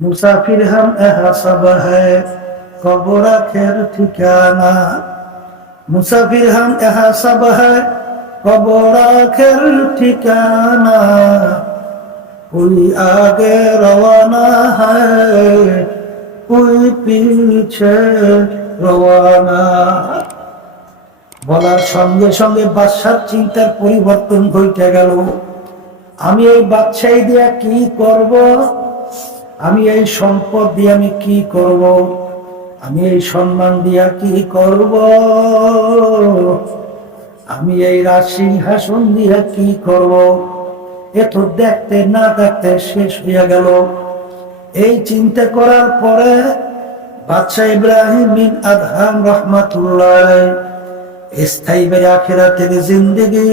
মুসাফির হাম এহা সব হ্যায় কবর আখের ঠিকানা মুসাফির হাম এহা সব হ্যায় কবর আখের ঠিকানা कोई आगे रवाना है कोई पीछे রওয়ানা বলার সঙ্গে সঙ্গে বাদশার চিন্তার পরিবর্তন ঘটে গেল আমি এই বাদশাহী দিয়ে কি করব আমি এই সম্পদ দিয়ে আমি কি করব? আমি এই সম্মান দিয়া কি করব? আমি এই রাজসিংহাসন দিয়া কি করব? এ তো দেখতে না দেখতে শেষ হইয়া গেল। এই চিন্তা করার পরে বাদশাহ ইব্রাহিম বিন আদহাম রহমাতুল্লাহ স্থায়ী আখেরাতের জিন্দগি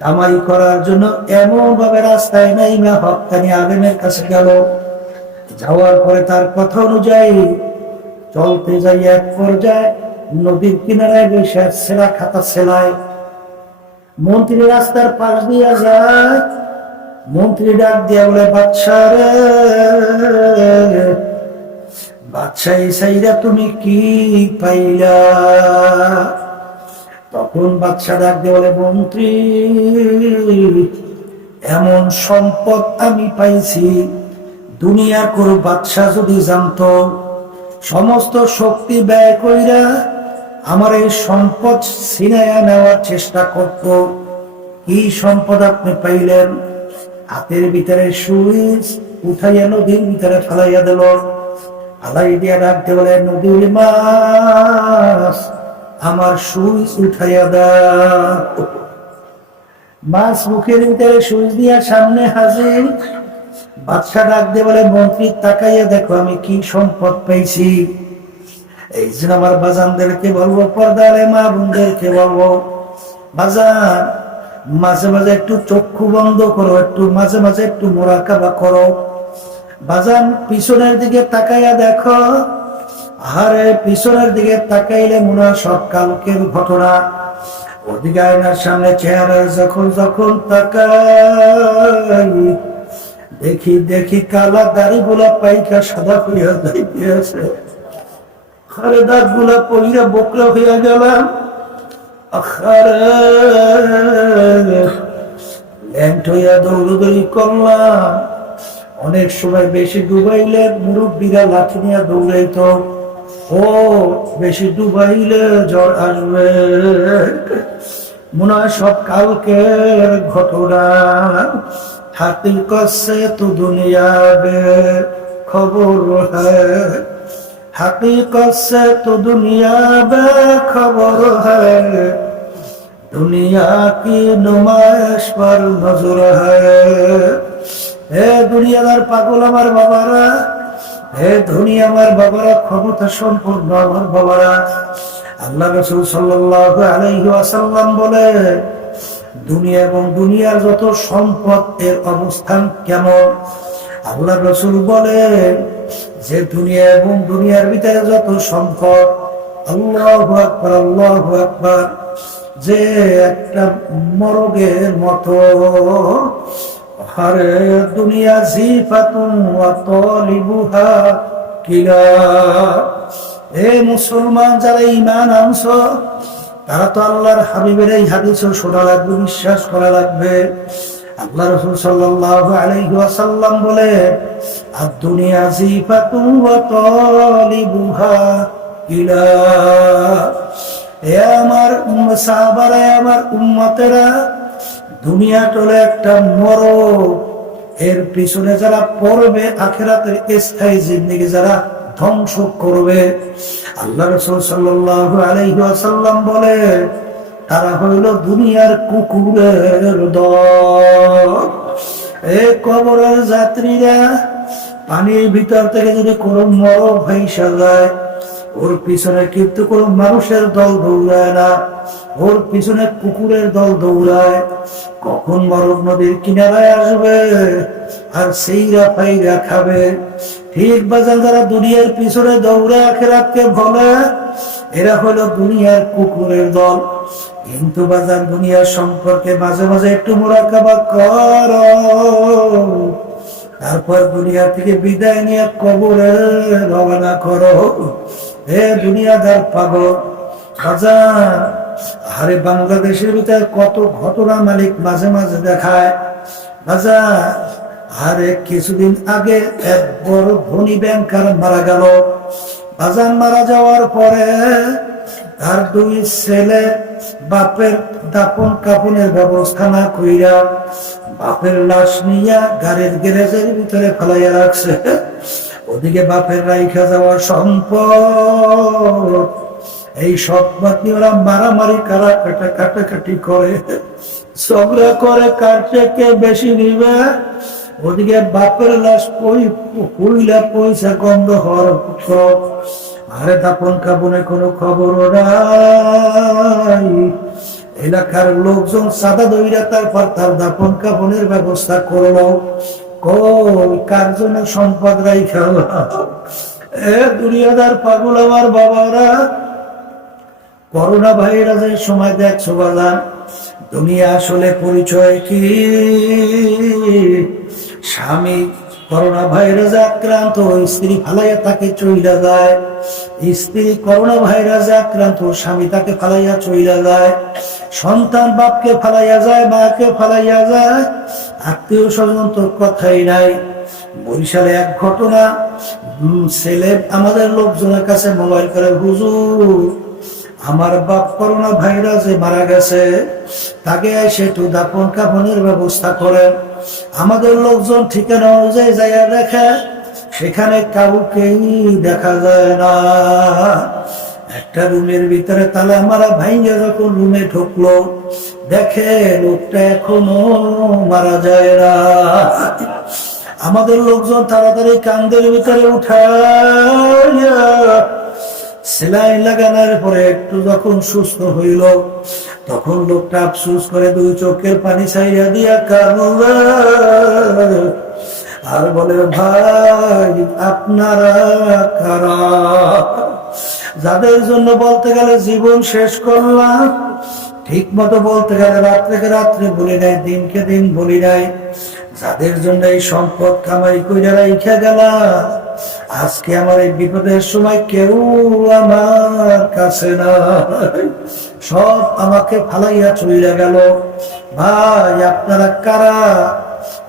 কামাই করার জন্য এমন ভাবে রাস্তায় নাই না হকানি আলেমের কাছে গেল। যাওয়ার পরে তার কথা অনুযায়ী চলতে যাই এক পর্যায়ে নদীর কিনারায় বসে সেরা খাতা সেলায় মন্ত্রী রাস্তার পাশ দিয়ে যায়। মন্ত্রী ডাক দিয়া বলে বাচ্চা রে বাচ্চা ইসাইরা তুমি কি পাইলা? তখন বাচ্চা ডাক দিয়ে বলে, মন্ত্রী, এমন সম্পদ আমি পাইছি দুনিয়ার কোনো বাদশাহ যদি জানতো, সমস্ত শক্তি ব্যয় কইরা আমার এই সম্পদ ছিনাইয়া নেওয়ার চেষ্টা করত। কি সম্পদ আপনি পাইলেন? হাতের ভিতরে সুইচ উঠাইয়া নদীর ভিতরে ফেলাইয়া দিল। আলাই দিয়া ডাকতে বলে নদীর মাছ আমার সুইচ উঠাইয়া দাও। মাছ মুখের ভিতরে সুইচ দিয়া সামনে হাজির বাদশা ডাক দিয়ে বলে, মন্ত্রী, তাকাইয়া দেখো আমি কি সম্পদ পাইছি এই জন্য আমার বাজানদেরকে বলব, পর্দারে মা বোনদেরকে বলব, বাজান, মাঝে মাঝে একটু চক্ষু বন্ধ করো, একটু মাঝে মাঝে একটু মোরাকাবা করো। বাজান, পিছনের দিকে তাকাইয়া দেখো আরে পিছনের দিকে তাকাইলে মনে হয় সব কালকের ঘটনা। ওদিকে আয়নার সামনে চেহারা যখন যখন তাকাই দেখি দেখি, কালা দাড়ি গুলা পাইকা সাদা হইয়া যাইতেছে। আরে দাঁতগুলা পইরা বকরা হইয়া গেলাম। করলাম। অনেক সময় বেশি ডুবাইলে মুরব্বীরা লাঠি নিয়ে দৌড়াইতো। ও, বেশি ডুবাইলে জ্বর আসবে। মনে হয় সব কালকের ঘটনা। হাকিকত সে তু দুনিয়া বে খবর হাকিকত সে তু দুনিয়া বে খবর দুনিয়া কি নুমাইশ পর নজর হে। দুনিয়াদার পাগল আমার বাবারা, হে ধনি আমার বাবারা, ক্ষমতা সম্পূর্ণ আমার বাবারা। আল্লাহ রসুল সাল্লাহ আলাইহি আসাল্লাম বলে দুনিয়া এবং দুনিয়ার যত সম্পদ, এর অবস্থান কেমন? আল্লাহ রসুল বলে যে দুনিয়া এবং দুনিয়ার ভিতরে যত সম্পদ, আল্লাহ আকবর আল্লাহ আকবর, যে একটা মরগের মতো। হারে দুনিয়া জিফাতুন ওয়া কিলা। এ মুসলমান যারা ঈমান আনছো তারা তো আল্লাহর হাবিবের এই হাদিস শোনা লাগবে, বিশ্বাস করা লাগবে। আল্লাহ রসুল সাল্লাল্লাহু আলাইহি ওয়াসাল্লাম বলে আর দুনিয়া জিফাতুন ওয়া তালিবুহা ইলা এ আমার সাহাবারা আমার উম্মতেরা, দুনিয়া টলে একটা মর এর পিছনে যারা পড়বে, আখেরাতের স্থায়ী জিন্দিগি যারা ধ্বংস করবে। আল্লাহ রসুল সাল্লাল্লাহু আলাইহি ওয়াসাল্লাম বলে, তারা হইল দুনিয়ার কুকুরের দল। এ কবরের যাত্রীরা পানির ভিতর থেকে যদি কোনো মর ভাইসা যায়, ওর পিছনে কিন্তু কোন মানুষের দল দৌড়ায় না। ওর পিছনে কুকুরের দল দৌড়ায়। কখন মরণ নদীর কিনারায় আসবে? আর সেইরা ফাইরা খাবে। ঠিক বাজার যারা দুনিয়ার পিছনে দৌড়ে আখেরাতকে বলে এরা হলো দুনিয়ার কুকুরের দল। কিন্তু বাজার দুনিয়ার সম্পর্কে মাঝে মাঝে একটু মোরাকাবা কর। তারপর দুনিয়া থেকে বিদায় নিয়ে কবরে রওনা করো। হে দুনিয়াদার পাগল বাজার আরে বাংলাদেশের ভিতরে কত ঘটনা মালিক মাঝে মাঝে দেখায়। বাজার আরে কিছুদিন আগে এক বড় ধনী ব্যাংকার মারা গেল। বাজার মারা যাওয়ার পরে তার দুই ছেলে বাপের দাপন কাপনের ব্যবস্থা না কইরা বাপের লাশ নিয়া গাড়ির গ্যারেজের ভিতরে ফেলাইয়া রাখছে। ওদিকে বাপের রাইখা যাওয়ার সম্পদ। এই সম্পদ নিয়ে ওরা মারামারি কারা কাটা কাটাকাটি করে। ঝগড়া করে কার থেকে বেশি নিবে? ওদিকে বাপের লাশ পই পুইলা পয়সা গন্ধ সব আরে দাপন কাপনে কোনো খবর নাই। এলাকার লোকজন সাদা দইরা তারপর তার দাপন কাপনের ব্যবস্থা করল। কই, কার জন্য সম্পদ রাইখা এ দুনিয়াদার পাগল আমার বাবারা। করোনা ভাইরাসের সময় দেখছ বাজান। দুনিয়া আসলে পরিচয় কি? স্বামী করোনা ভাইরাসে আক্রান্ত, স্ত্রী ফালাইয়া তাকে চইলা যায়। স্ত্রী করোনা ভাইরাসে আক্রান্ত, স্বামী তাকে ফালাইয়া চইলা যায়। সন্তান বাপকে ফালাইয়া যায়, মাকে ফালাইয়া যায়। আত্মীয় স্বজন তোর কথাই নাই। বরিশালে এক ঘটনা ছেলে, আমাদের লোকজনের কাছে মোবাইল করে, হুজুর, আমার বাপ করোনা ভাইরাসে মারা গেছে। তাকে একটু দাপন কাপনের ব্যবস্থা করেন। আমাদের লোকজন ঠিকানা অনুযায়ী জায়গা দেখে, সেখানে কাউকেই দেখা যায় না। একটা রুমের ভিতরে তাহলে মারা ভাইঙ্গে যখন রুমে ঢুকলো, দেখে লোকটা এখনও মারা যায় না। আমাদের লোকজন তাড়াতাড়ি কান্দের ভিতরে উঠাইয়া সেলাই লাগানোর পরে একটু যখন সুস্থ হইল, তখন লোকটা আফসুস করে দুই চোখের পানি ছাইয়া দিয়া কারণ আর বলে, ভাই, আপনারা কারা? যাদের জন্য বলতে গেলে জীবন শেষ করলাম ঠিক মতো বলতে গেলে রাত্রেকে রাত্রে বলি নাই, দিনকে দিন বলি নাই। যাদের জন্য এই সম্পদ কামাই কইরা রাইখা গেলাম আজকে আমার এই বিপদের সময় কেউ আমার কাছে নাই। সব আমাকে ফালাইয়া চলে গেল। ভাই, আপনারা কারা?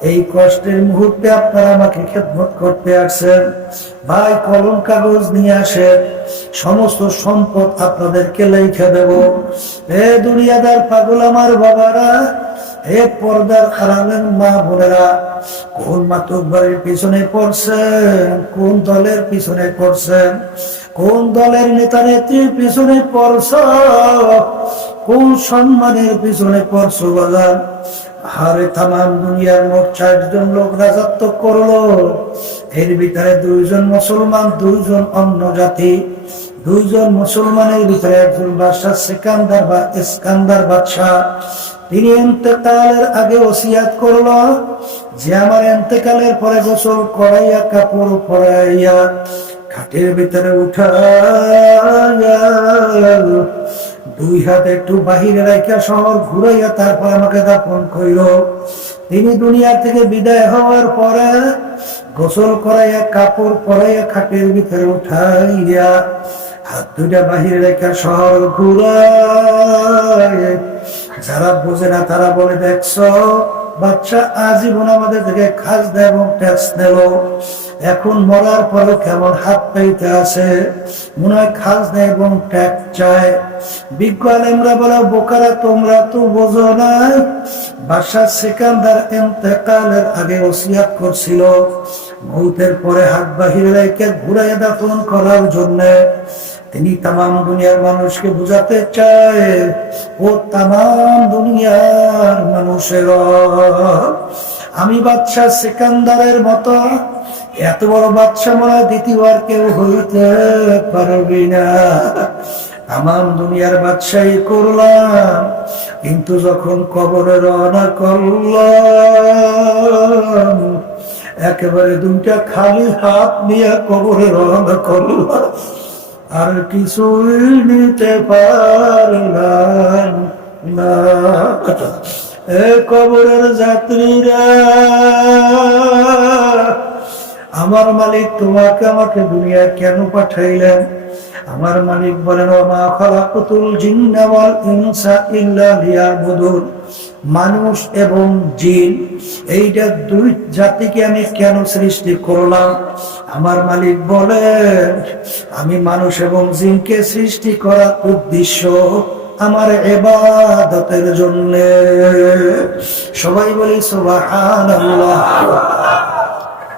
এই কষ্টের মুহূর্তে আপনারা আমাকে খেদমত করতে আসছেন। ভাই, কলম কাগজ নিয়ে আসেন। সমস্ত সম্পদ আপনাদেরকে লেখে দেব। এ দুনিয়াদার পাগল আমার বাবারা হে মা কোন পিছনে পড়ছেন? কোন দলের পিছনে পড়ছেন? কোন দলের নেতা পিছনে কোন সম্মানের পিছনে পড়ছ বাজান? হারে তামাম দুনিয়ার মোট চারজন লোক রাজত্ব করল। এর ভিতরে দুইজন মুসলমান, দুইজন অন্য জাতি। দুইজন মুসলমানের ভিতরে একজন বাদশাহ সেকান্দার বা ইস্কান্দার বাদশাহ। তিনি এতেকালের আগে ওসিয়াত করল, যে আমার এতেকালের পরে গোসল করাইয়া কাপড় পরাইয়া খাটের ভিতরে উঠাইয়া দুই হাত একটু বাহিরে রাখা শহর ঘুরাইয়া তারপর আমাকে দাপন করিল। তিনি দুনিয়া থেকে বিদায় হওয়ার পরে গোসল করাইয়া কাপড় পরাইয়া খাটের ভিতরে উঠাইয়া হাত দুটা বাহিরে রেখা শহর ঘুরায় যারা বোঝে না, তারা বলে, দেখছ, বাচ্চা আজীবন আমাদের থেকে খাস দেয় এবং ট্যাক্স নিল এখন মরার পরে কেমন হাত পাইতে আছে? মনে হয় খাস দেয় এবং ট্যাক্স চায়। বিজ্ঞ আলেমরা বলে, বোকারা, তোমরা তো বোঝো না। বাসা সেকান্দার এতেকালের আগে ওসিয়াত করছিল। মৌতের পরে হাত বাহিরে রেখে ঘুরাই দাফন করার জন্য তিনি তাম দুনিয়ার মানুষকে বুঝাতে চায়। ও তাম দুনিয়ার মানুষের। আমি বাচ্চা সেকান্দারের মতো, এত বড় বাচ্চা মনে দ্বিতীয়বার কেউ হইতে পারবি না। আমার দুনিয়ার বাদশাহী করলাম, কিন্তু যখন কবরে রওনা করলাম, একেবারে দুইটা খালি হাত নিয়ে কবরে রওনা করলাম। আর কিছু নিতে পারলাম না। এ কবরের যাত্রীরা, আমার মালিক তোমাকে আমাকে দুনিয়া কেন পাঠাইলেন? আমার মালিক বলেন, ওমা খলাকুতুল জিন্না ওয়াল ইনসা ইল্লা লিয়াবুদুন। মানুষ এবং জিন, এইটা দুই জাতিকে আমি কেন সৃষ্টি করলাম? আমার মালিক বলেন, আমি মানুষ এবং জিনকে সৃষ্টি করার উদ্দেশ্য আমার এবাদতের জন্য। সবাই বলি, সুবহানাল্লাহ।